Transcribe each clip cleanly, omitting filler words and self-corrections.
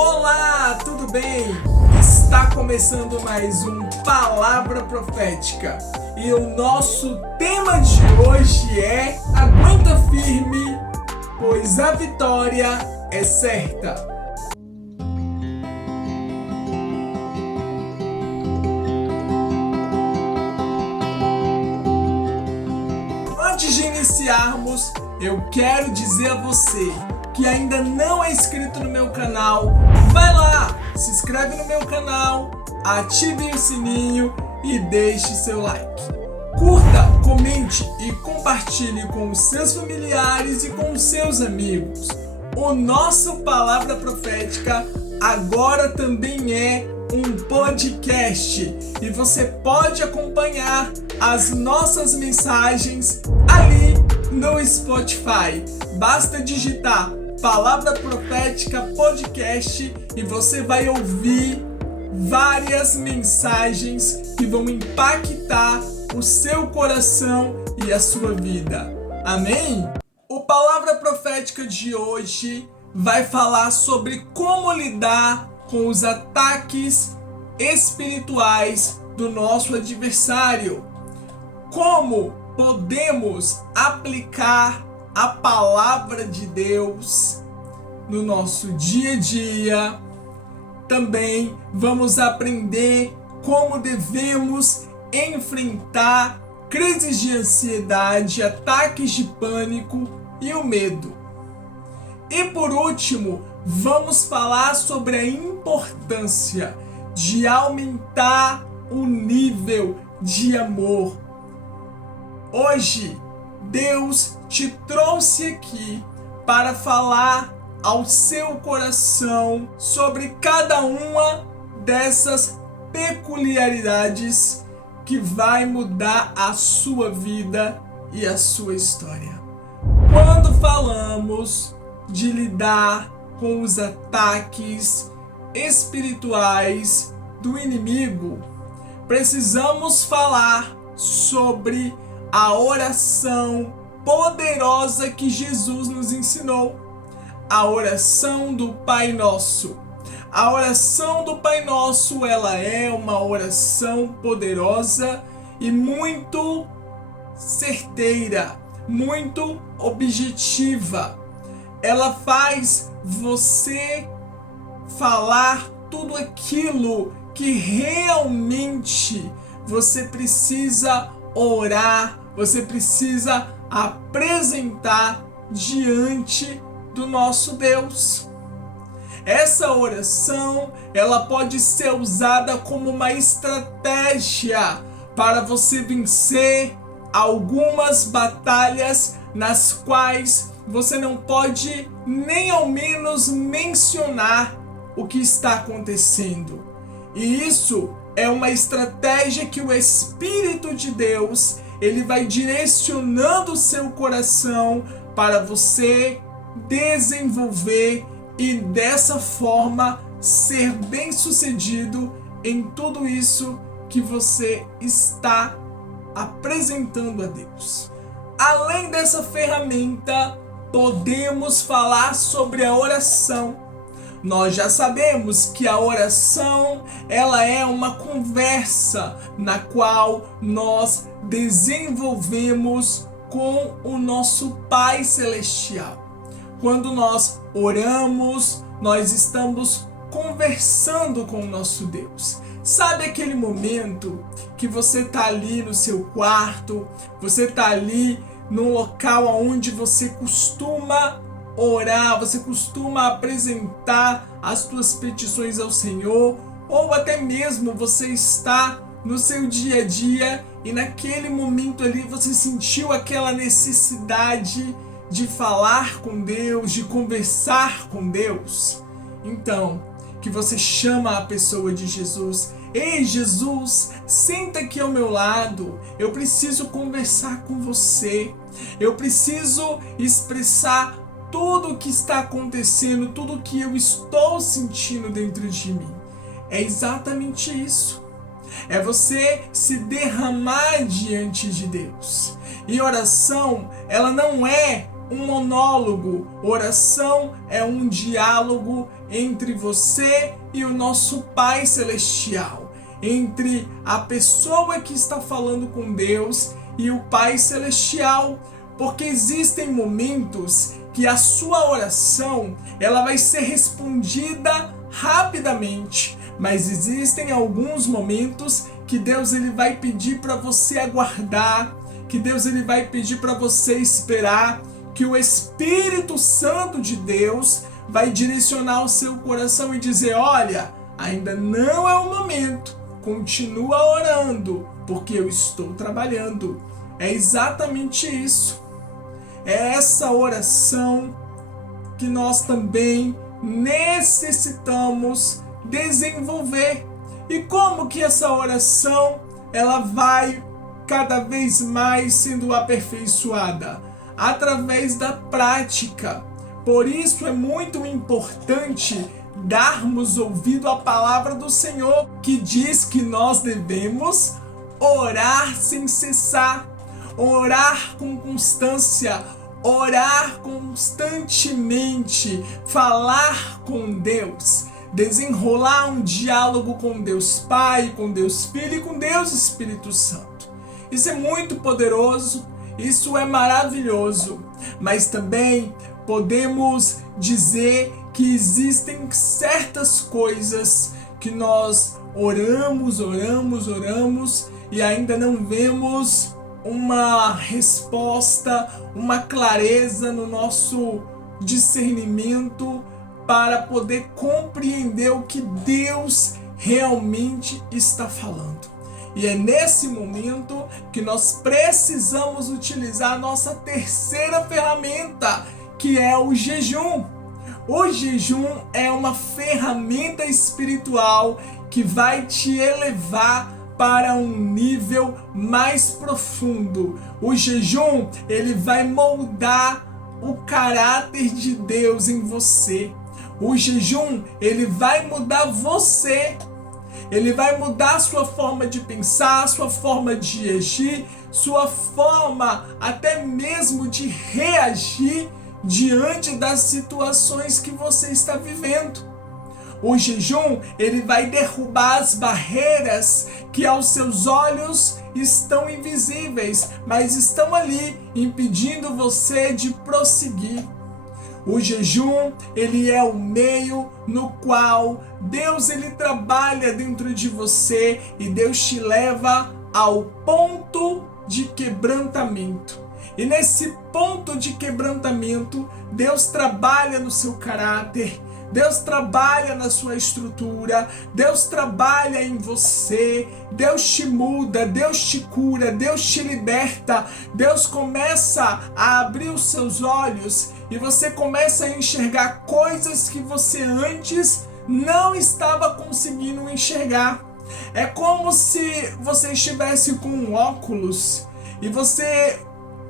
Olá, tudo bem? Está começando mais um Palavra Profética e o nosso tema de hoje é Aguenta firme, pois a vitória é certa. Antes de iniciarmos, eu quero dizer a você que ainda não é inscrito no meu canal, vai lá, se inscreve no meu canal, ative o sininho e deixe seu like. Curta, comente e compartilhe com os seus familiares e com os seus amigos. O nosso Palavra Profética agora também é um podcast e você pode acompanhar as nossas mensagens ali no Spotify. Basta digitar Palavra Profética Podcast e você vai ouvir várias mensagens que vão impactar o seu coração e a sua vida. Amém? O Palavra Profética de hoje vai falar sobre como lidar com os ataques espirituais do nosso adversário. Como podemos aplicar a palavra de Deus no nosso dia a dia. Também vamos aprender como devemos enfrentar crises de ansiedade, ataques de pânico e o medo. E por último, vamos falar sobre a importância de aumentar o nível de amor. Hoje, Deus te trouxe aqui para falar ao seu coração sobre cada uma dessas peculiaridades que vai mudar a sua vida e a sua história. Quando falamos de lidar com os ataques espirituais do inimigo, precisamos falar sobre a oração poderosa que Jesus nos ensinou, a oração do Pai Nosso. A oração do Pai Nosso, ela é uma oração poderosa e muito certeira, muito objetiva. Ela faz você falar tudo aquilo que realmente você precisa orar, você precisa apresentar diante do nosso Deus. Essa oração, ela pode ser usada como uma estratégia para você vencer algumas batalhas nas quais você não pode nem ao menos mencionar o que está acontecendo. E isso é uma estratégia que o Espírito de Deus, ele vai direcionando o seu coração para você desenvolver e dessa forma ser bem-sucedido em tudo isso que você está apresentando a Deus. Além dessa ferramenta, podemos falar sobre a oração. Nós já sabemos que a oração, ela é uma conversa na qual nós desenvolvemos com o nosso Pai Celestial. Quando nós oramos, nós estamos conversando com o nosso Deus. Sabe aquele momento que você está ali no seu quarto, você está ali no local onde você costuma orar, você costuma apresentar as suas petições ao Senhor, ou até mesmo você está no seu dia a dia e naquele momento ali você sentiu aquela necessidade de falar com Deus, de conversar com Deus? Então, que você chama a pessoa de Jesus. Ei, Jesus, senta aqui ao meu lado, eu preciso conversar com você, eu preciso expressar tudo o que está acontecendo, tudo o que eu estou sentindo dentro de mim. É exatamente isso. É você se derramar diante de Deus. E oração, ela não é um monólogo. Oração é um diálogo entre você e o nosso Pai Celestial, entre a pessoa que está falando com Deus e o Pai Celestial, porque existem momentos que a sua oração ela vai ser respondida rapidamente, mas existem alguns momentos que Deus ele vai pedir para você aguardar, que Deus ele vai pedir para você esperar, que o Espírito Santo de Deus vai direcionar o seu coração e dizer: olha, ainda não é o momento, continua orando, porque eu estou trabalhando. É exatamente isso. É essa oração que nós também necessitamos desenvolver. E como que essa oração ela vai cada vez mais sendo aperfeiçoada? Através da prática. Por isso é muito importante darmos ouvido à palavra do Senhor, que diz que nós devemos orar sem cessar, orar com constância, orar constantemente, falar com Deus, desenrolar um diálogo com Deus Pai, com Deus Filho e com Deus Espírito Santo. Isso é muito poderoso, isso é maravilhoso, mas também podemos dizer que existem certas coisas que nós oramos e ainda não vemos uma resposta, uma clareza no nosso discernimento para poder compreender o que Deus realmente está falando. E é nesse momento que nós precisamos utilizar a nossa terceira ferramenta, que é o jejum. O jejum é uma ferramenta espiritual que vai te elevar para um nível mais profundo. O jejum, ele vai moldar o caráter de Deus em você. O jejum, ele vai mudar você. Ele vai mudar a sua forma de pensar, a sua forma de agir, sua forma até mesmo de reagir diante das situações que você está vivendo. O jejum, ele vai derrubar as barreiras que aos seus olhos estão invisíveis, mas estão ali impedindo você de prosseguir. O jejum, ele é o meio no qual Deus ele trabalha dentro de você e Deus te leva ao ponto de quebrantamento. E nesse ponto de quebrantamento, Deus trabalha no seu caráter, Deus trabalha na sua estrutura, Deus trabalha em você, Deus te muda, Deus te cura, Deus te liberta, Deus começa a abrir os seus olhos e você começa a enxergar coisas que você antes não estava conseguindo enxergar. É como se você estivesse com um óculos e você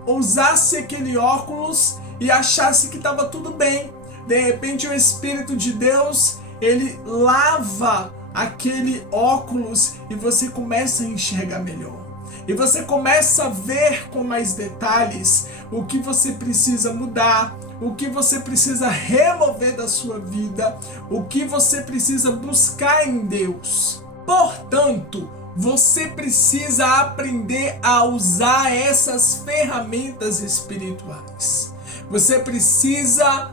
usasse aquele óculos e achasse que estava tudo bem. De repente o Espírito de Deus, ele lava aquele óculos e você começa a enxergar melhor. E você começa a ver com mais detalhes o que você precisa mudar, o que você precisa remover da sua vida, o que você precisa buscar em Deus. Portanto, você precisa aprender a usar essas ferramentas espirituais. Você precisa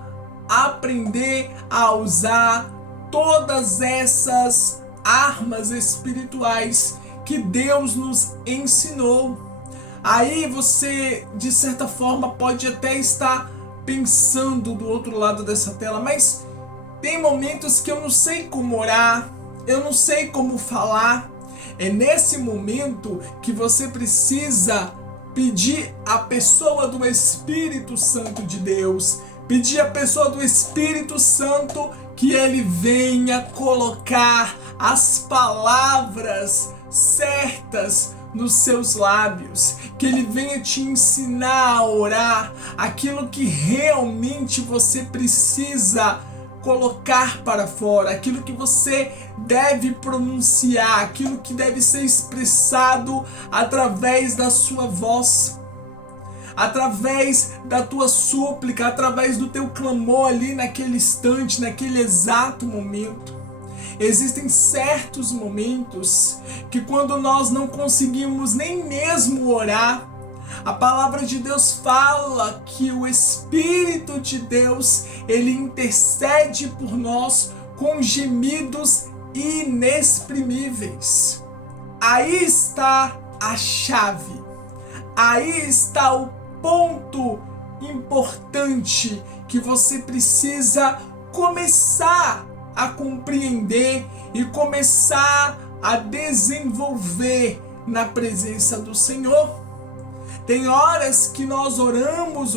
aprender a usar todas essas armas espirituais que Deus nos ensinou. Aí você, de certa forma, pode até estar pensando do outro lado dessa tela, mas tem momentos que eu não sei como orar, eu não sei como falar. É nesse momento que você precisa pedir a pessoa do Espírito Santo de Deus, pedir a pessoa do Espírito Santo que ele venha colocar as palavras certas nos seus lábios, que ele venha te ensinar a orar aquilo que realmente você precisa colocar para fora, aquilo que você deve pronunciar, aquilo que deve ser expressado através da sua voz. através da tua súplica, através do teu clamor ali naquele instante, naquele exato momento. Existem certos momentos que quando nós não conseguimos nem mesmo orar, a palavra de Deus fala que o Espírito de Deus, ele intercede por nós com gemidos inexprimíveis. Aí está a chave, aí está o ponto importante que você precisa começar a compreender e começar a desenvolver na presença do Senhor. Tem horas que nós oramos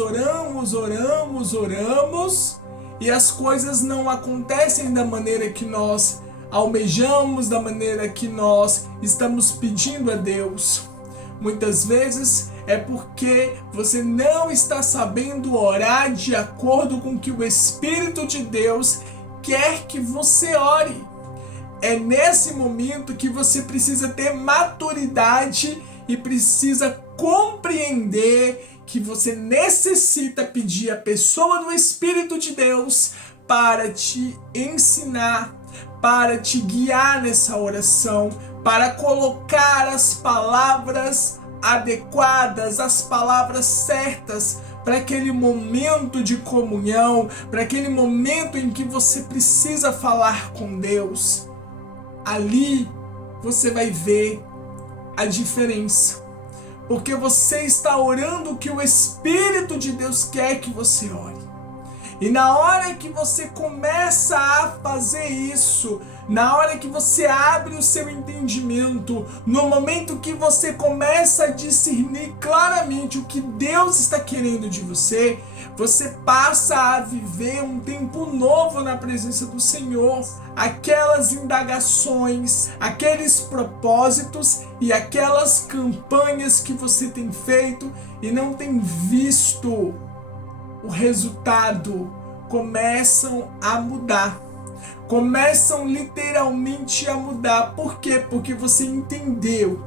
e as coisas não acontecem da maneira que nós almejamos, da maneira que nós estamos pedindo a Deus. Muitas vezes é porque você não está sabendo orar de acordo com o que o Espírito de Deus quer que você ore. É nesse momento que você precisa ter maturidade e precisa compreender que você necessita pedir a pessoa do Espírito de Deus para te ensinar, para te guiar nessa oração, para colocar as palavras adequadas, as palavras certas para aquele momento de comunhão, para aquele momento em que você precisa falar com Deus. Ali você vai ver a diferença, porque você está orando o que o Espírito de Deus quer que você ore. E na hora que você começa a fazer isso, na hora que você abre o seu entendimento, no momento que você começa a discernir claramente o que Deus está querendo de você, você passa a viver um tempo novo na presença do Senhor. Aquelas indagações, aqueles propósitos e aquelas campanhas que você tem feito e não tem visto o resultado, começam a mudar. Começam literalmente a mudar. Por quê? Porque você entendeu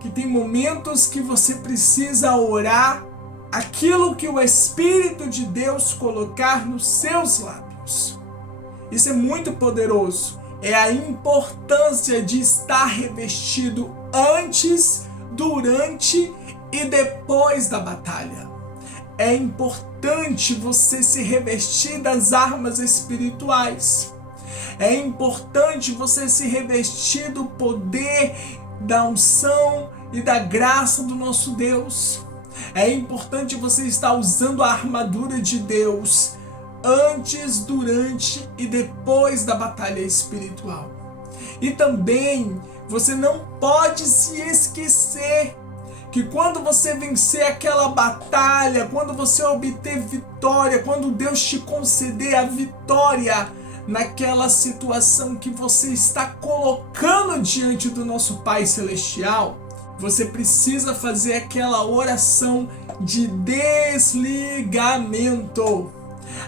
que tem momentos que você precisa orar aquilo que o Espírito de Deus colocar nos seus lábios. Isso é muito poderoso. É a importância de estar revestido antes, durante e depois da batalha. É importante você se revestir das armas espirituais. É importante você se revestir do poder, da unção e da graça do nosso Deus. É importante você estar usando a armadura de Deus antes, durante e depois da batalha espiritual. E também você não pode se esquecer que quando você vencer aquela batalha, quando você obter vitória, quando Deus te conceder a vitória naquela situação que você está colocando diante do nosso Pai Celestial, você precisa fazer aquela oração de desligamento.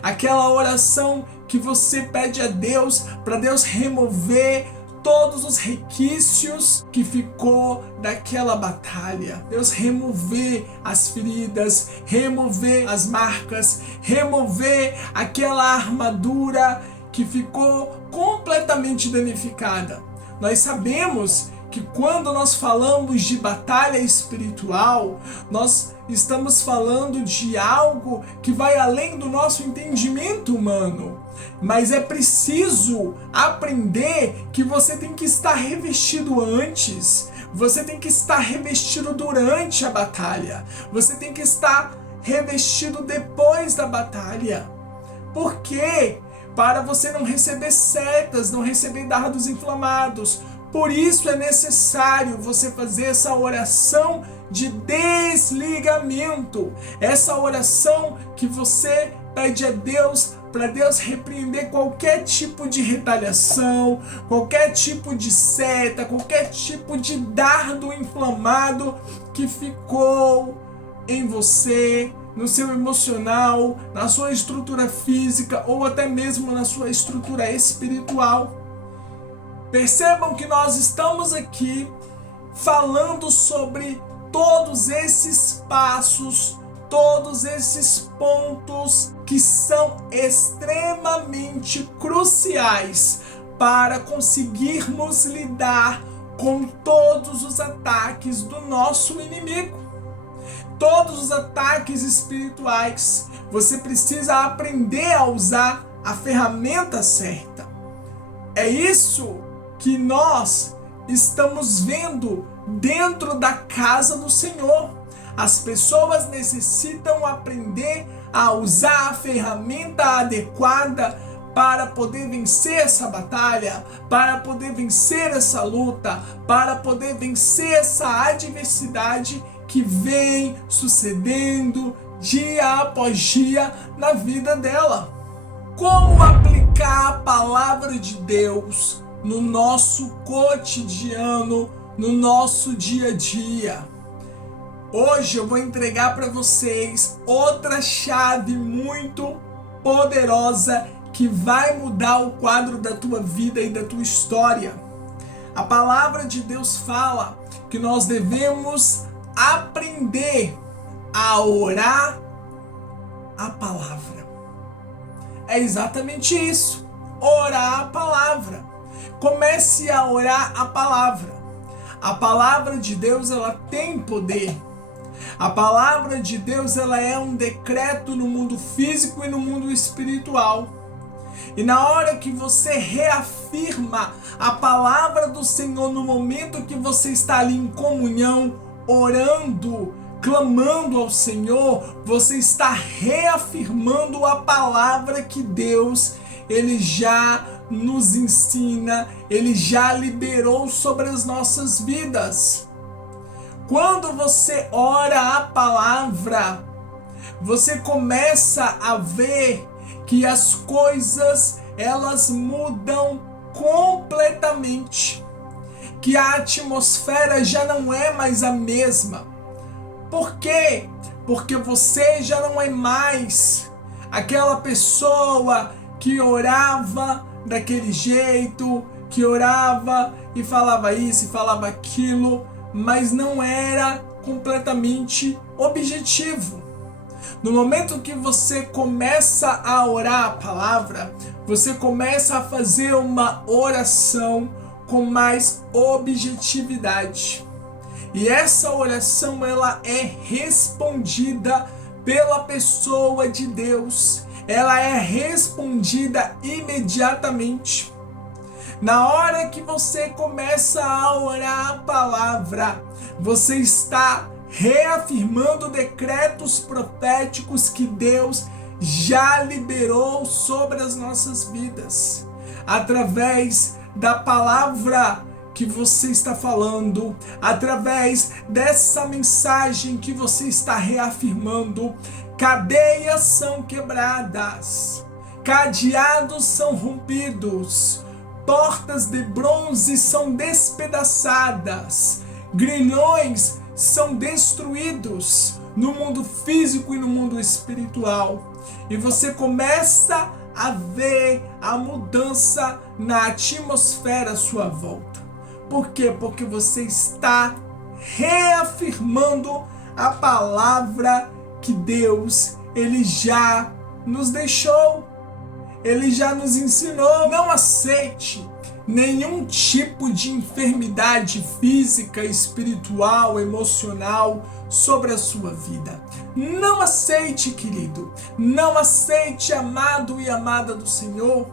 Aquela oração que você pede a Deus para Deus remover todos os requisitos que ficou daquela batalha. Deus remover as feridas, remover as marcas, remover aquela armadura que ficou completamente danificada. Nós sabemos que quando nós falamos de batalha espiritual, nós estamos falando de algo que vai além do nosso entendimento humano. Mas é preciso aprender que você tem que estar revestido antes, você tem que estar revestido durante a batalha, você tem que estar revestido depois da batalha. Por quê? Para você não receber setas, não receber dardos inflamados. Por isso é necessário você fazer essa oração de desligamento. Essa oração que você pede a Deus para Deus repreender qualquer tipo de retaliação, qualquer tipo de seta, qualquer tipo de dardo inflamado que ficou em você, no seu emocional, na sua estrutura física ou até mesmo na sua estrutura espiritual. Percebam que nós estamos aqui falando sobre todos esses passos, todos esses pontos que são extremamente cruciais para conseguirmos lidar com todos os ataques do nosso inimigo. Todos os ataques espirituais, você precisa aprender a usar a ferramenta certa. É isso que nós estamos vendo dentro da casa do Senhor. As pessoas necessitam aprender a usar a ferramenta adequada para poder vencer essa batalha, para poder vencer essa luta, para poder vencer essa adversidade que vem sucedendo dia após dia na vida dela. Como aplicar a palavra de Deus no nosso cotidiano, no nosso dia a dia? Hoje eu vou entregar para vocês outra chave muito poderosa que vai mudar o quadro da tua vida e da tua história. A palavra de Deus fala que nós devemos aprender a orar a palavra. É exatamente isso, orar a palavra. Comece a orar a palavra. A palavra de Deus, ela tem poder. A palavra de Deus, ela é um decreto no mundo físico e no mundo espiritual. E na hora que você reafirma a palavra do Senhor, no momento que você está ali em comunhão, orando, clamando ao Senhor, você está reafirmando a palavra que Deus, Ele já nos ensina, Ele já liberou sobre as nossas vidas. Quando você ora a palavra, você começa a ver que as coisas, elas mudam completamente, que a atmosfera já não é mais a mesma. Por quê? Porque você já não é mais aquela pessoa que orava daquele jeito, que orava e falava isso e falava aquilo, mas não era completamente objetivo. No momento que você começa a orar a palavra, você começa a fazer uma oração com mais objetividade. E essa oração, ela é respondida pela pessoa de Deus. Ela é respondida imediatamente. Na hora que você começa a orar a palavra, você está reafirmando decretos proféticos que Deus já liberou sobre as nossas vidas. Através da palavra que você está falando, através dessa mensagem que você está reafirmando, cadeias são quebradas, cadeados são rompidos, portas de bronze são despedaçadas, grilhões são destruídos no mundo físico e no mundo espiritual. E você começa a ver a mudança na atmosfera à sua volta. Por quê? Porque você está reafirmando a palavra que Deus, Ele já nos deixou. Ele já nos ensinou. Não aceite nenhum tipo de enfermidade física, espiritual, emocional sobre a sua vida. Não aceite, querido. Não aceite, amado e amada do Senhor.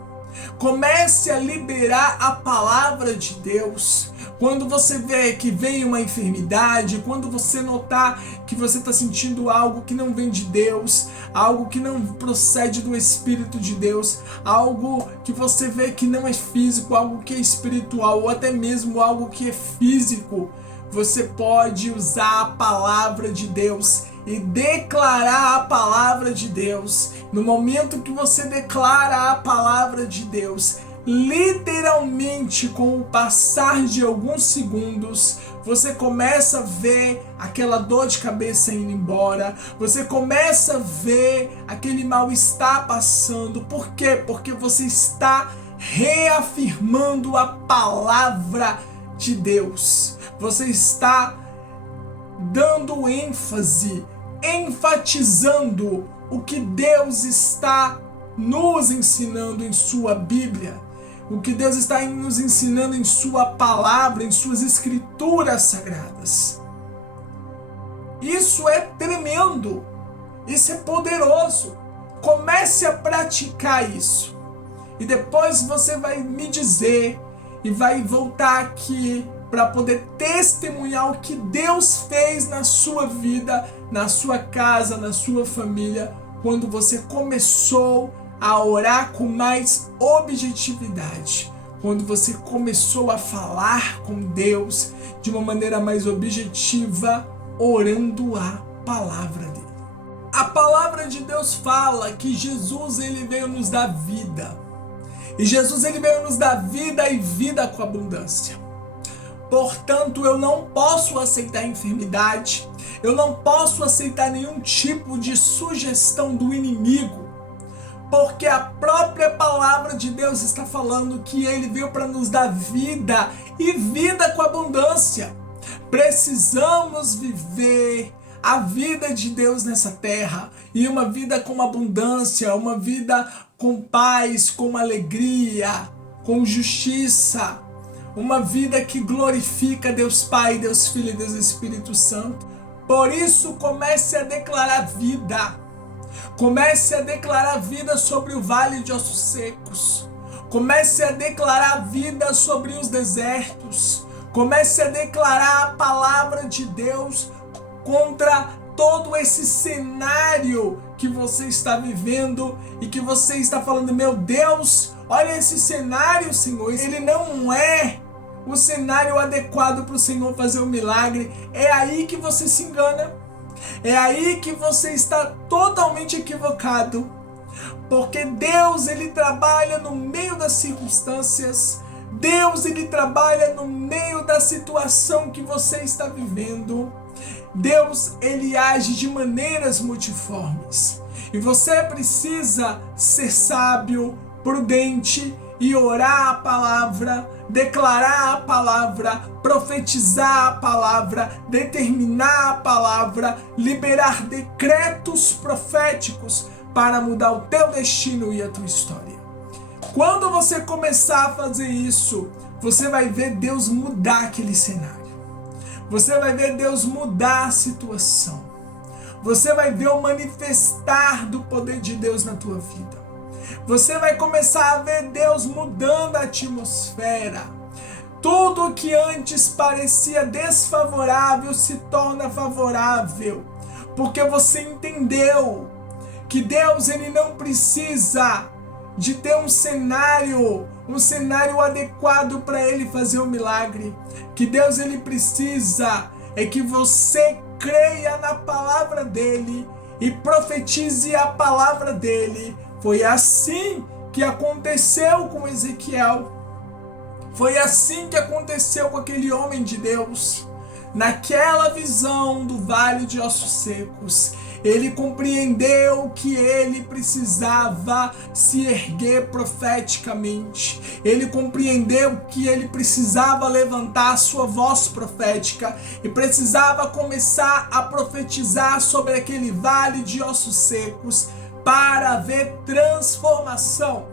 Comece a liberar a palavra de Deus. Quando você vê que vem uma enfermidade, quando você notar que você está sentindo algo que não vem de Deus, algo que não procede do Espírito de Deus, algo que você vê que não é físico, algo que é espiritual, ou até mesmo algo que é físico, você pode usar a palavra de Deus e declarar a palavra de Deus. No momento que você declara a palavra de Deus, literalmente, com o passar de alguns segundos, você começa a ver aquela dor de cabeça indo embora, você começa a ver aquele mal-estar passando. Por quê? Porque você está reafirmando a palavra de Deus. Você está dando ênfase enfatizando o que Deus está nos ensinando em sua Bíblia, o que Deus está nos ensinando em sua palavra, em suas escrituras sagradas. Isso é tremendo, isso é poderoso. Comece a praticar isso. E depois você vai me dizer e vai voltar aqui para poder testemunhar o que Deus fez na sua vida, na sua casa, na sua família, quando você começou a orar com mais objetividade, quando você começou a falar com Deus de uma maneira mais objetiva, orando a palavra dele. A palavra de Deus fala que Jesus ele veio nos dar vida. E Jesus ele veio nos dar vida e vida com abundância. Portanto, eu não posso aceitar enfermidade, eu não posso aceitar nenhum tipo de sugestão do inimigo, porque a própria palavra de Deus está falando que ele veio para nos dar vida e vida com abundância. Precisamos viver a vida de Deus nessa terra, e uma vida com abundância, uma vida com paz, com alegria, com justiça, uma vida que glorifica Deus Pai, Deus Filho e Deus Espírito Santo. Por isso, comece a declarar vida. Comece a declarar vida sobre o vale de ossos secos. Comece a declarar vida sobre os desertos. Comece a declarar a palavra de Deus contra todo esse cenário que você está vivendo e que você está falando: meu Deus, olha esse cenário, Senhor, ele não é o cenário adequado para o Senhor fazer um milagre. É aí que você se engana, é aí que você está totalmente equivocado, porque Deus ele trabalha no meio das circunstâncias, Deus ele trabalha no meio da situação que você está vivendo. Deus ele age de maneiras multiformes, e você precisa ser sábio, prudente e orar a palavra, declarar a palavra, profetizar a palavra, determinar a palavra, liberar decretos proféticos para mudar o teu destino e a tua história. Quando você começar a fazer isso, você vai ver Deus mudar aquele cenário. Você vai ver Deus mudar a situação. Você vai ver o manifestar do poder de Deus na tua vida. Você vai começar a ver Deus mudando a atmosfera. Tudo que antes parecia desfavorável se torna favorável, porque você entendeu que Deus ele não precisa de ter um cenário adequado para ele fazer o milagre. Que Deus ele precisa é que você creia na palavra dele e profetize a palavra dele. Foi assim que aconteceu com Ezequiel. Foi assim que aconteceu com aquele homem de Deus. Naquela visão do vale de ossos secos, ele compreendeu que ele precisava se erguer profeticamente. Ele compreendeu que ele precisava levantar a sua voz profética e precisava começar a profetizar sobre aquele vale de ossos secos para ver transformação,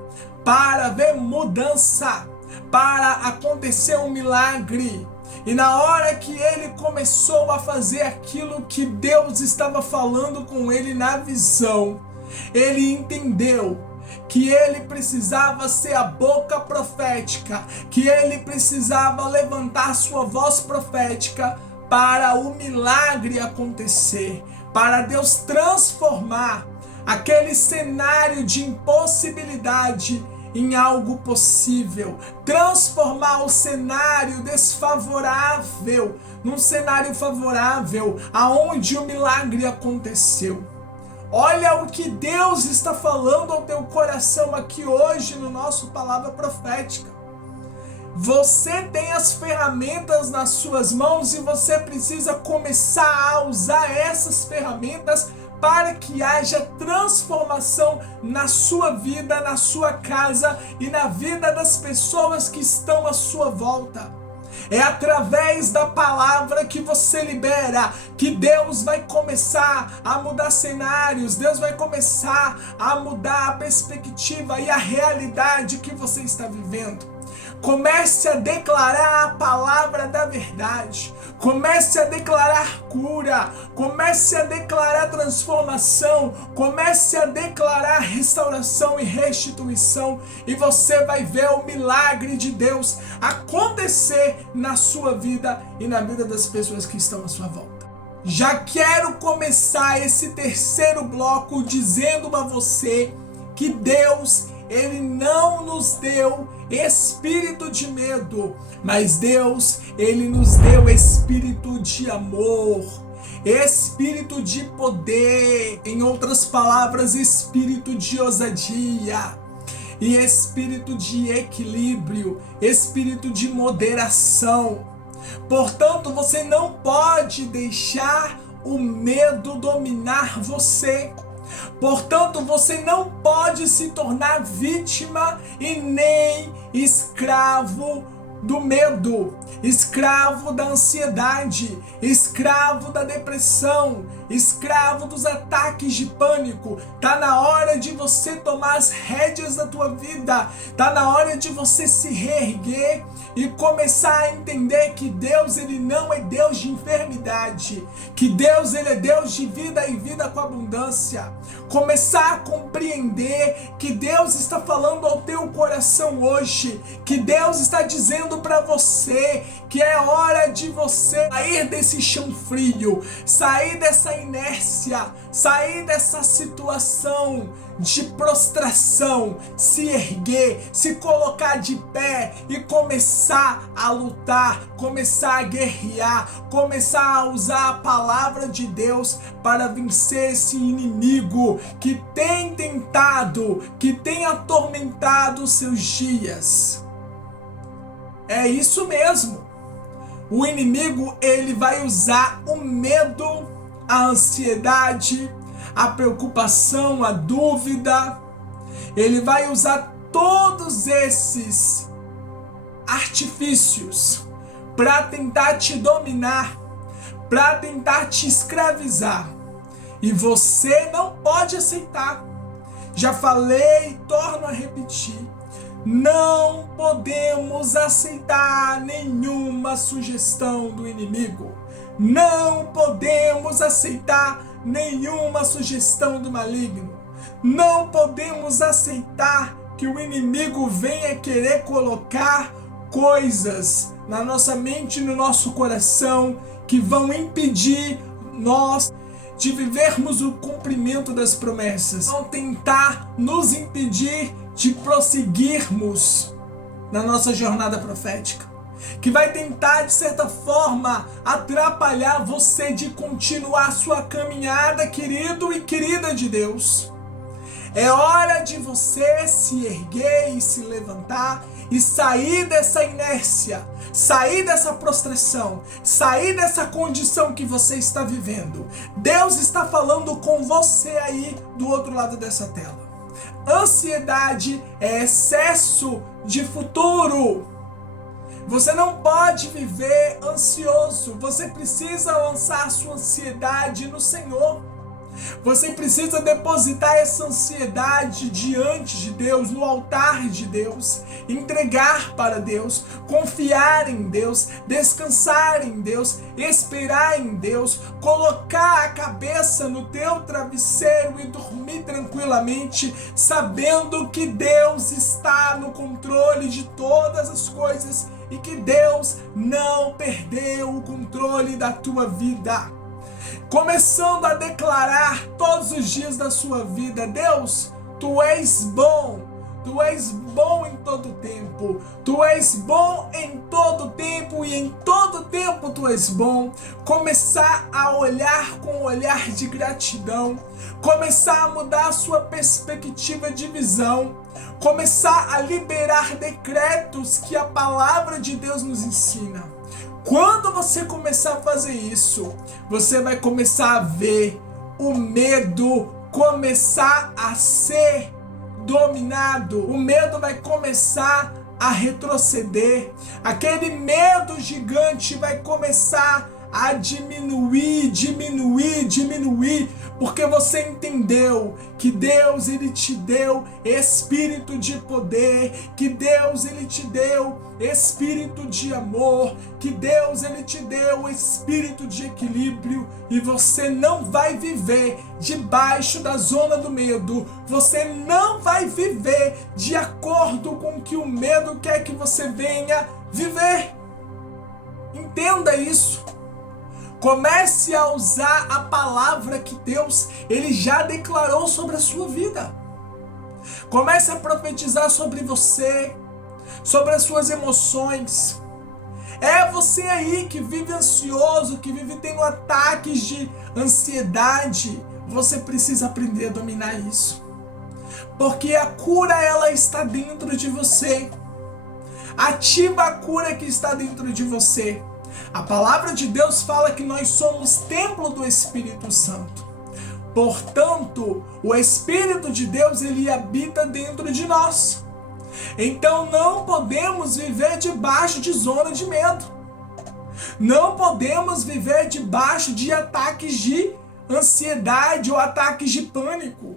para ver mudança, para acontecer um milagre. E na hora que ele começou a fazer aquilo que Deus estava falando com ele na visão, ele entendeu que ele precisava ser a boca profética, que ele precisava levantar sua voz profética para o milagre acontecer, para Deus transformar aquele cenário de impossibilidade em algo possível, transformar o cenário desfavorável num cenário favorável, aonde o milagre aconteceu. Olha o que Deus está falando ao teu coração aqui hoje no nosso Palavra Profética. Você tem as ferramentas nas suas mãos e você precisa começar a usar essas ferramentas para que haja transformação na sua vida, na sua casa e na vida das pessoas que estão à sua volta. É através da palavra que você libera que Deus vai começar a mudar cenários, Deus vai começar a mudar a perspectiva e a realidade que você está vivendo. Comece a declarar a palavra da verdade. Comece a declarar cura. Comece a declarar transformação. Comece a declarar restauração e restituição. E você vai ver o milagre de Deus acontecer na sua vida e na vida das pessoas que estão à sua volta. Já quero começar esse terceiro bloco dizendo a você que Deus, Ele não nos deu espírito de medo, mas Deus, Ele nos deu espírito de amor, espírito de poder, em outras palavras, espírito de ousadia, e espírito de equilíbrio, espírito de moderação. Portanto, você não pode deixar o medo dominar você. Portanto, você não pode se tornar vítima e nem escravo do medo, escravo da ansiedade, escravo da depressão, escravo dos ataques de pânico. Tá na hora de você tomar as rédeas da tua vida, tá na hora de você se reerguer e começar a entender que Deus, Ele não é Deus de enfermidade, que Deus, Ele é Deus de vida e vida com abundância. Começar a compreender que Deus está falando ao teu coração hoje, que Deus está dizendo para você que é hora de você sair desse chão frio, sair dessa inércia, sair dessa situação de prostração, se erguer, se colocar de pé e começar a lutar, começar a guerrear, começar a usar a palavra de Deus para vencer esse inimigo que tem tentado, que tem atormentado os seus dias. É isso mesmo. O inimigo, ele vai usar o medo, a ansiedade, a preocupação, a dúvida. Ele vai usar todos esses artifícios para tentar te dominar, para tentar te escravizar. E você não pode aceitar. Já falei e torno a repetir. Não podemos aceitar nenhuma sugestão do inimigo. Não podemos aceitar nenhuma sugestão do maligno. Não podemos aceitar que o inimigo venha querer colocar coisas na nossa mente e no nosso coração que vão impedir nós de vivermos o cumprimento das promessas. Vão tentar nos impedir de prosseguirmos na nossa jornada profética, que vai tentar, de certa forma, atrapalhar você de continuar sua caminhada, querido e querida de Deus. É hora de você se erguer e se levantar e sair dessa inércia, sair dessa prostração, sair dessa condição que você está vivendo. Deus está falando com você aí do outro lado dessa tela. Ansiedade é excesso de futuro. Você não pode viver ansioso. Você precisa lançar sua ansiedade no Senhor. Você precisa depositar essa ansiedade diante de Deus, no altar de Deus, entregar para Deus, confiar em Deus, descansar em Deus, esperar em Deus, colocar a cabeça no teu travesseiro e dormir tranquilamente, sabendo que Deus está no controle de todas as coisas e que Deus não perdeu o controle da tua vida. Começando a declarar todos os dias da sua vida: Deus, Tu és bom em todo tempo, Tu és bom em todo tempo e em todo tempo Tu és bom. Começar a olhar com um olhar de gratidão, começar a mudar a sua perspectiva de visão, começar a liberar decretos que a palavra de Deus nos ensina. Quando você começar a fazer isso, você vai começar a ver o medo começar a ser dominado. O medo vai começar a retroceder, aquele medo gigante vai começar a diminuir, porque você entendeu que Deus ele te deu espírito de poder, que Deus ele te deu espírito de amor, que Deus ele te deu espírito de equilíbrio, e você não vai viver debaixo da zona do medo, você não vai viver de acordo com o que o medo quer que você venha viver. Entenda isso. Comece a usar a palavra que Deus ele já declarou sobre a sua vida. Comece a profetizar sobre você, sobre as suas emoções. É você aí que vive ansioso, que vive tendo ataques de ansiedade. Você precisa aprender a dominar isso. Porque a cura ela está dentro de você. Ativa a cura que está dentro de você. A palavra de Deus fala que nós somos templo do Espírito Santo. Portanto, o Espírito de Deus ele habita dentro de nós. Então não podemos viver debaixo de zona de medo. Não podemos viver debaixo de ataques de ansiedade ou ataques de pânico.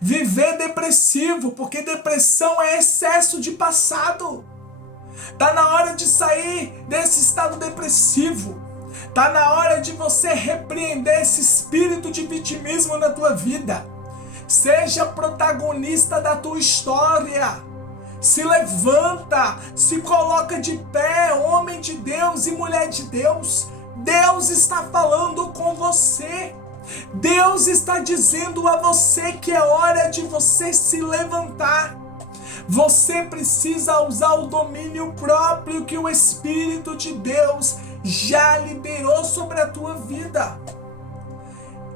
Viver depressivo, porque depressão é excesso de passado. Tá na hora de sair desse estado depressivo. Tá na hora de você repreender esse espírito de vitimismo na tua vida. Seja protagonista da tua história. Se levanta, se coloca de pé, homem de Deus e mulher de Deus. Deus está falando com você. Deus está dizendo a você que é hora de você se levantar. Você precisa usar o domínio próprio que o Espírito de Deus já liberou sobre a tua vida.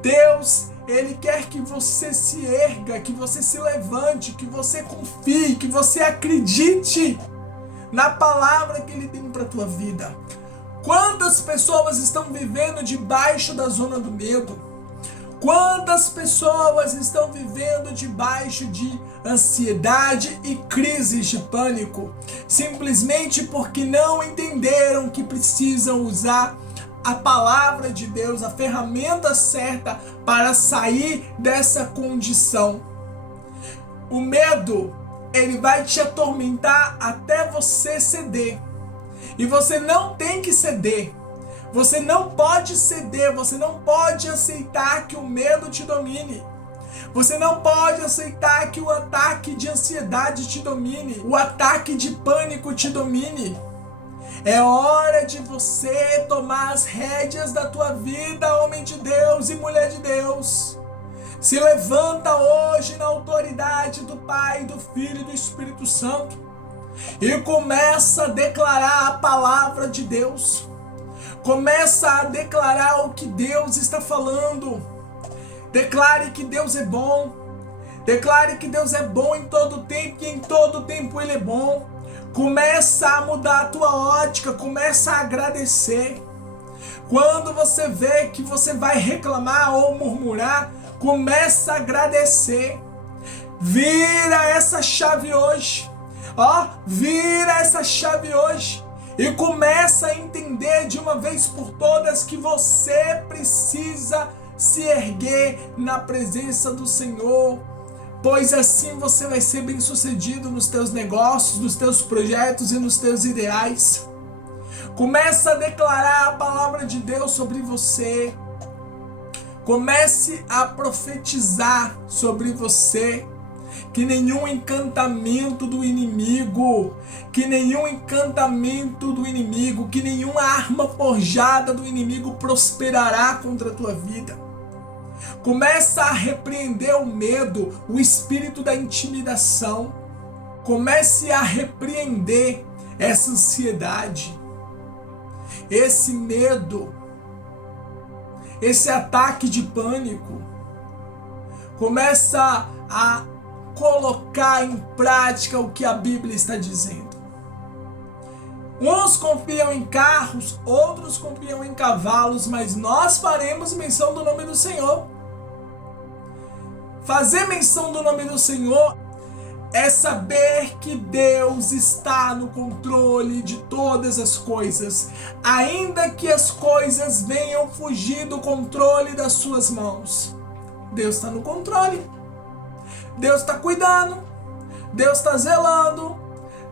Deus, Ele quer que você se erga, que você se levante, que você confie, que você acredite na palavra que Ele tem para a tua vida. Quantas pessoas estão vivendo debaixo da zona do medo? Quantas pessoas estão vivendo debaixo de ansiedade e crises de pânico, simplesmente porque não entenderam que precisam usar a palavra de Deus, a ferramenta certa para sair dessa condição. O medo, ele vai te atormentar até você ceder. E você não tem que ceder. Você não pode ceder, você não pode aceitar que o medo te domine. Você não pode aceitar que o ataque de ansiedade te domine, o ataque de pânico te domine. É hora de você tomar as rédeas da tua vida, homem de Deus e mulher de Deus. Se levanta hoje na autoridade do Pai, do Filho e do Espírito Santo e começa a declarar a palavra de Deus. Começa a declarar o que Deus está falando. Declare que Deus é bom. Declare que Deus é bom em todo tempo, que em todo tempo Ele é bom. Começa a mudar a tua ótica, começa a agradecer. Quando você vê que você vai reclamar ou murmurar, começa a agradecer. Vira essa chave hoje. Vira essa chave hoje. E começa a entender de uma vez por todas que você precisa se erguer na presença do Senhor, pois assim você vai ser bem-sucedido nos teus negócios, nos teus projetos e nos teus ideais. Começa a declarar a palavra de Deus sobre você. Comece a profetizar sobre você. Que nenhum encantamento do inimigo, que nenhuma arma forjada do inimigo prosperará contra a tua vida. Começa a repreender o medo, o espírito da intimidação. Comece a repreender essa ansiedade, esse medo, esse ataque de pânico. Começa a colocar em prática o que a Bíblia está dizendo. Uns confiam em carros, outros confiam em cavalos, mas nós faremos menção do nome do Senhor. Fazer menção do nome do Senhor é saber que Deus está no controle de todas as coisas, ainda que as coisas venham fugir do controle das suas mãos. Deus está no controle, Deus está cuidando, Deus está zelando,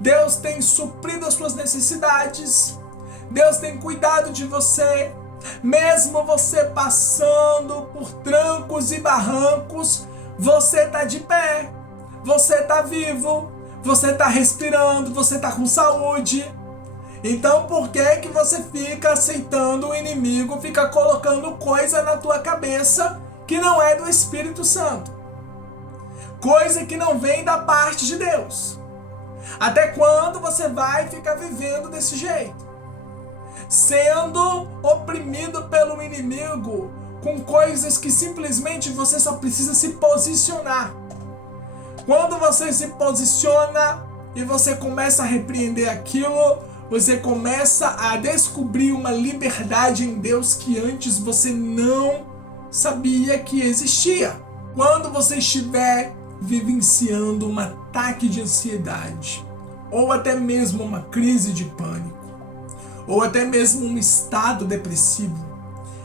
Deus tem suprido as suas necessidades, Deus tem cuidado de você, mesmo você passando por trancos e barrancos, você está de pé. Você está vivo, você está respirando, você está com saúde. Então por que você fica aceitando o inimigo, fica colocando coisa na tua cabeça que não é do Espírito Santo? Coisa que não vem da parte de Deus. Até quando você vai ficar vivendo desse jeito? Sendo oprimido pelo inimigo com coisas que simplesmente você só precisa se posicionar. Quando você se posiciona e você começa a repreender aquilo, você começa a descobrir uma liberdade em Deus que antes você não sabia que existia. Quando você estiver vivenciando um ataque de ansiedade, ou até mesmo uma crise de pânico, ou até mesmo um estado depressivo,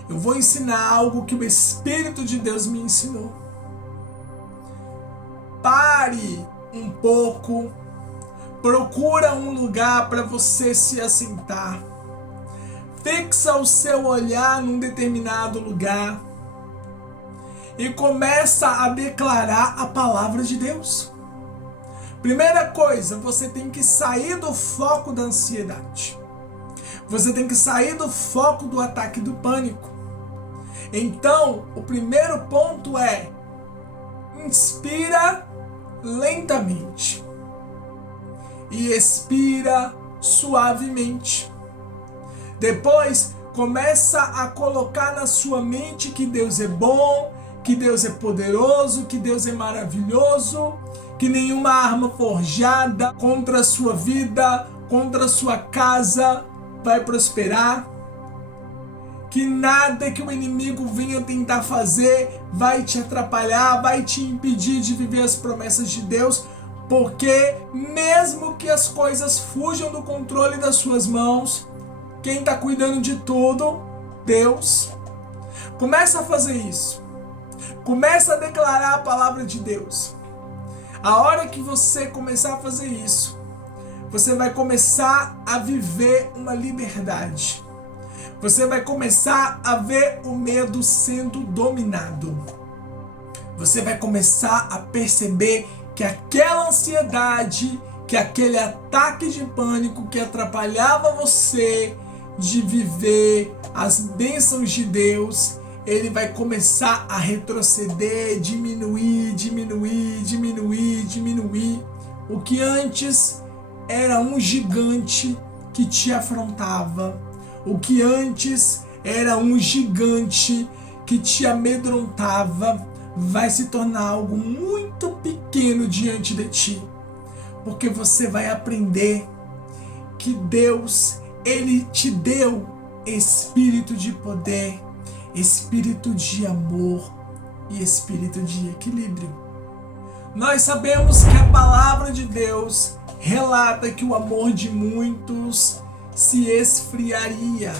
eu vou ensinar algo que o Espírito de Deus me ensinou. Pare um pouco, procura um lugar para você se assentar, fixa o seu olhar num determinado lugar e começa a declarar a palavra de Deus. Primeira coisa, você tem que sair do foco da ansiedade. Você tem que sair do foco do ataque do pânico. Então, o primeiro ponto é: inspira lentamente e expira suavemente. Depois, começa a colocar na sua mente que Deus é bom, que Deus é poderoso, que Deus é maravilhoso, que nenhuma arma forjada contra a sua vida, contra a sua casa vai prosperar, que nada que o inimigo venha tentar fazer vai te atrapalhar, vai te impedir de viver as promessas de Deus, porque mesmo que as coisas fujam do controle das suas mãos, quem está cuidando de tudo? Deus. Começa a fazer isso. Começa a declarar a palavra de Deus. A hora que você começar a fazer isso, você vai começar a viver uma liberdade. Você vai começar a ver o medo sendo dominado. Você vai começar a perceber que aquela ansiedade, que aquele ataque de pânico que atrapalhava você de viver as bênçãos de Deus, ele vai começar a retroceder, diminuir. O que antes era um gigante que te afrontava, o que antes era um gigante que te amedrontava, vai se tornar algo muito pequeno diante de ti, porque você vai aprender que Deus, Ele te deu espírito de poder, espírito de amor e espírito de equilíbrio. Nós sabemos que a palavra de Deus relata que o amor de muitos se esfriaria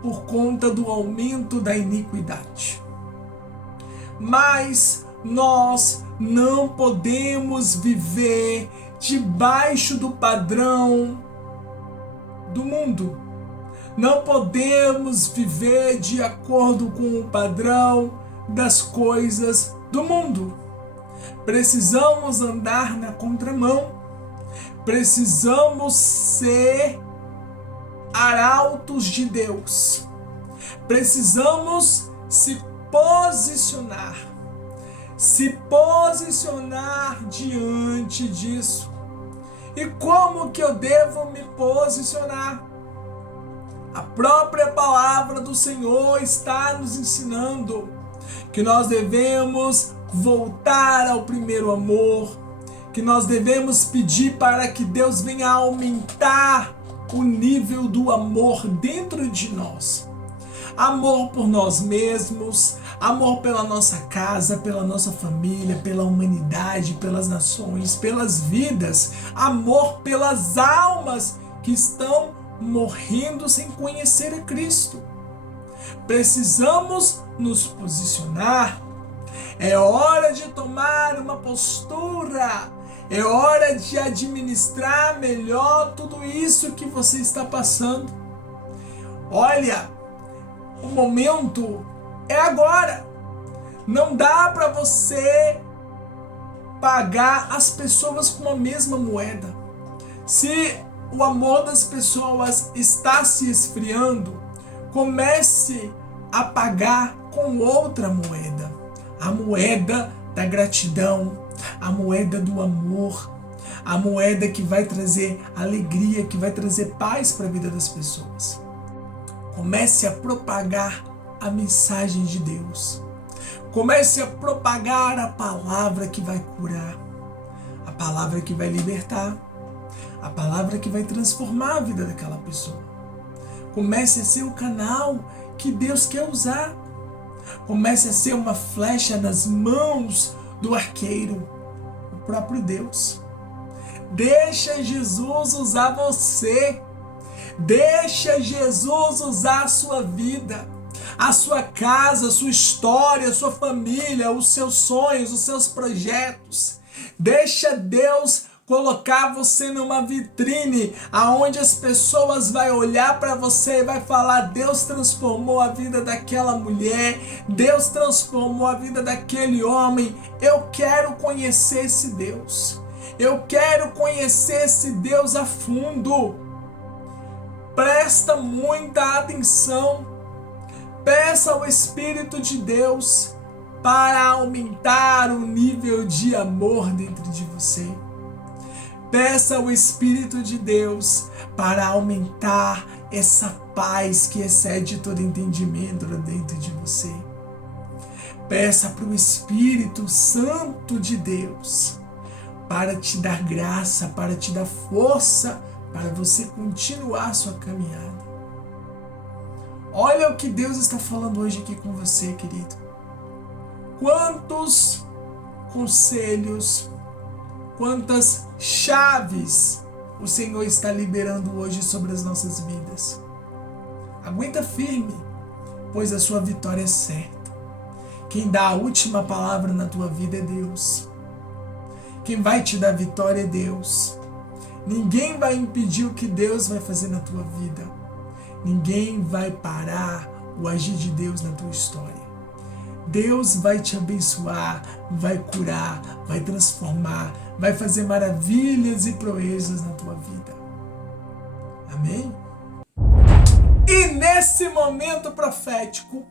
por conta do aumento da iniquidade. Mas nós não podemos viver debaixo do padrão do mundo. Não podemos viver de acordo com o padrão das coisas do mundo. Precisamos andar na contramão. Precisamos ser arautos de Deus. Precisamos se posicionar diante disso. E como que eu devo me posicionar? A própria palavra do Senhor está nos ensinando que nós devemos voltar ao primeiro amor, que nós devemos pedir para que Deus venha aumentar o nível do amor dentro de nós. amor por nós mesmos, amor pela nossa casa, pela nossa família, pela humanidade, pelas nações, pelas vidas, amor pelas almas que estão morrendo sem conhecer a Cristo. Precisamos nos posicionar. É hora de tomar uma postura. É hora de administrar melhor tudo isso que você está passando. Olha, o momento é agora. Não dá para você pagar as pessoas com a mesma moeda. Se o amor das pessoas está se esfriando, comece a pagar com outra moeda. A moeda da gratidão, a moeda do amor, a moeda que vai trazer alegria, que vai trazer paz para a vida das pessoas. Comece a propagar a mensagem de Deus. Comece a propagar a palavra que vai curar, a palavra que vai libertar, a palavra que vai transformar a vida daquela pessoa. Comece a ser o canal que Deus quer usar. Comece a ser uma flecha nas mãos do arqueiro, o próprio Deus. Deixa Jesus usar você. Deixa Jesus usar a sua vida, a sua casa, a sua história, a sua família, os seus sonhos, os seus projetos. Deixa Deus colocar você numa vitrine aonde as pessoas vão olhar para você e vai falar: Deus transformou a vida daquela mulher, Deus transformou a vida daquele homem. Eu quero conhecer esse Deus. Eu quero conhecer esse Deus a fundo. Presta muita atenção. Peça ao Espírito de Deus para aumentar o nível de amor dentro de você. Peça ao Espírito de Deus para aumentar essa paz que excede todo entendimento dentro de você. Peça para o Espírito Santo de Deus para te dar graça, para te dar força, para você continuar a sua caminhada. Olha o que Deus está falando hoje aqui com você, querido. Quantos conselhos, quantas chaves o Senhor está liberando hoje sobre as nossas vidas. Aguenta firme, pois a sua vitória é certa. Quem dá a última palavra na tua vida é Deus. Quem vai te dar vitória é Deus. Ninguém vai impedir o que Deus vai fazer na tua vida. Ninguém vai parar o agir de Deus na tua história. Deus vai te abençoar, vai curar, vai transformar, vai fazer maravilhas e proezas na tua vida. Amém? E nesse momento profético,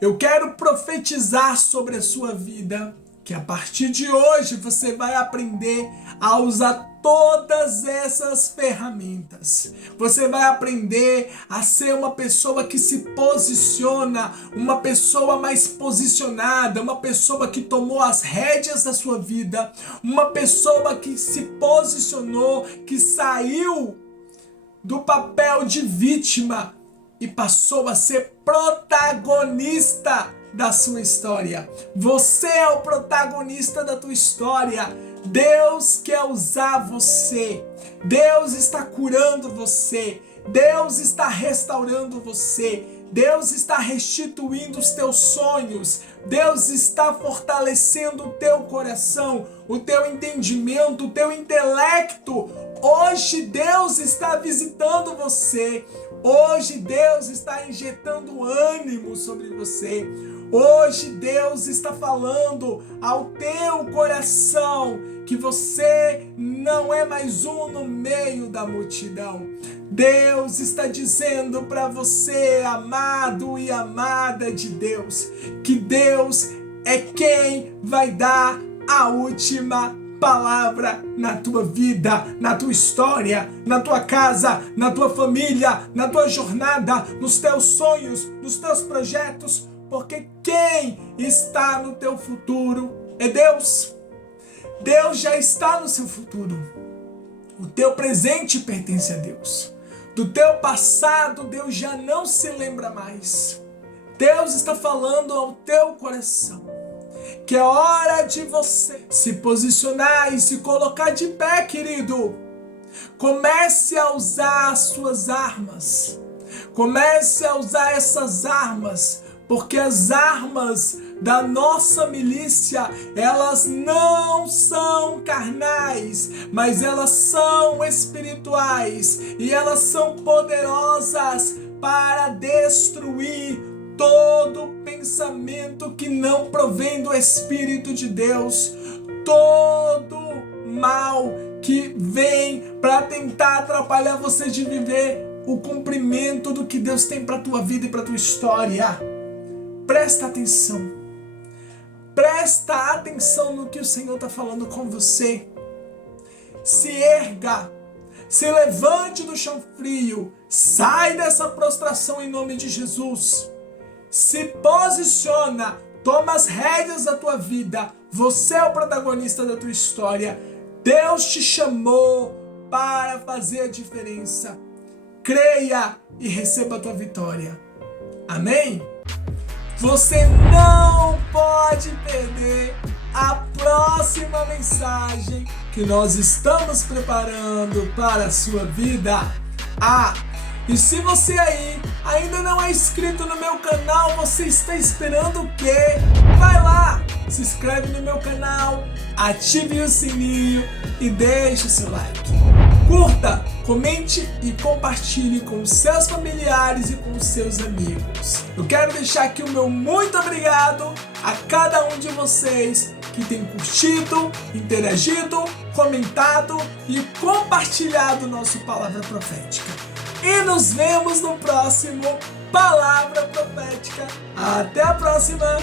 eu quero profetizar sobre a sua vida, que a partir de hoje você vai aprender a usar todas essas ferramentas. Você vai aprender a ser uma pessoa que se posiciona, uma pessoa mais posicionada, uma pessoa que tomou as rédeas da sua vida, uma pessoa que se posicionou, que saiu do papel de vítima e passou a ser protagonista da sua história. Você é o protagonista da tua história. Deus quer usar você. Deus está curando você. Deus está restaurando você. Deus está restituindo os teus sonhos. Deus está fortalecendo o teu coração, o teu entendimento, o teu intelecto. Hoje Deus está visitando você. Hoje Deus está injetando ânimo sobre você. Hoje Deus está falando ao teu coração que você não é mais um no meio da multidão. Deus está dizendo para você, amado e amada de Deus, que Deus é quem vai dar a última palavra na tua vida, na tua história, na tua casa, na tua família, na tua jornada, nos teus sonhos, nos teus projetos, porque quem está no teu futuro é Deus. Deus já está no seu futuro. O teu presente pertence a Deus. Do teu passado, Deus já não se lembra mais. Deus está falando ao teu coração que é hora de você se posicionar e se colocar de pé, querido. Comece a usar as suas armas. Comece a usar essas armas, porque as armas da nossa milícia, elas não são carnais, mas elas são espirituais e elas são poderosas para destruir todo pensamento que não provém do Espírito de Deus, todo mal que vem para tentar atrapalhar você de viver o cumprimento do que Deus tem para tua vida e para tua história. Presta atenção. Presta atenção no que o Senhor está falando com você. Se erga. Se levante do chão frio. Sai dessa prostração em nome de Jesus. Se posiciona. Toma as rédeas da tua vida. Você é o protagonista da tua história. Deus te chamou para fazer a diferença. Creia e receba a tua vitória. Amém? Você não pode perder a próxima mensagem que nós estamos preparando para a sua vida. E se você aí ainda não é inscrito no meu canal, você está esperando o quê? Vai lá, se inscreve no meu canal, ative o sininho e deixe o seu like. Curta, comente e compartilhe com os seus familiares e com os seus amigos. Eu quero deixar aqui o meu muito obrigado a cada um de vocês que tem curtido, interagido, comentado e compartilhado nosso Palavra Profética. E nos vemos no próximo Palavra Profética. Até a próxima!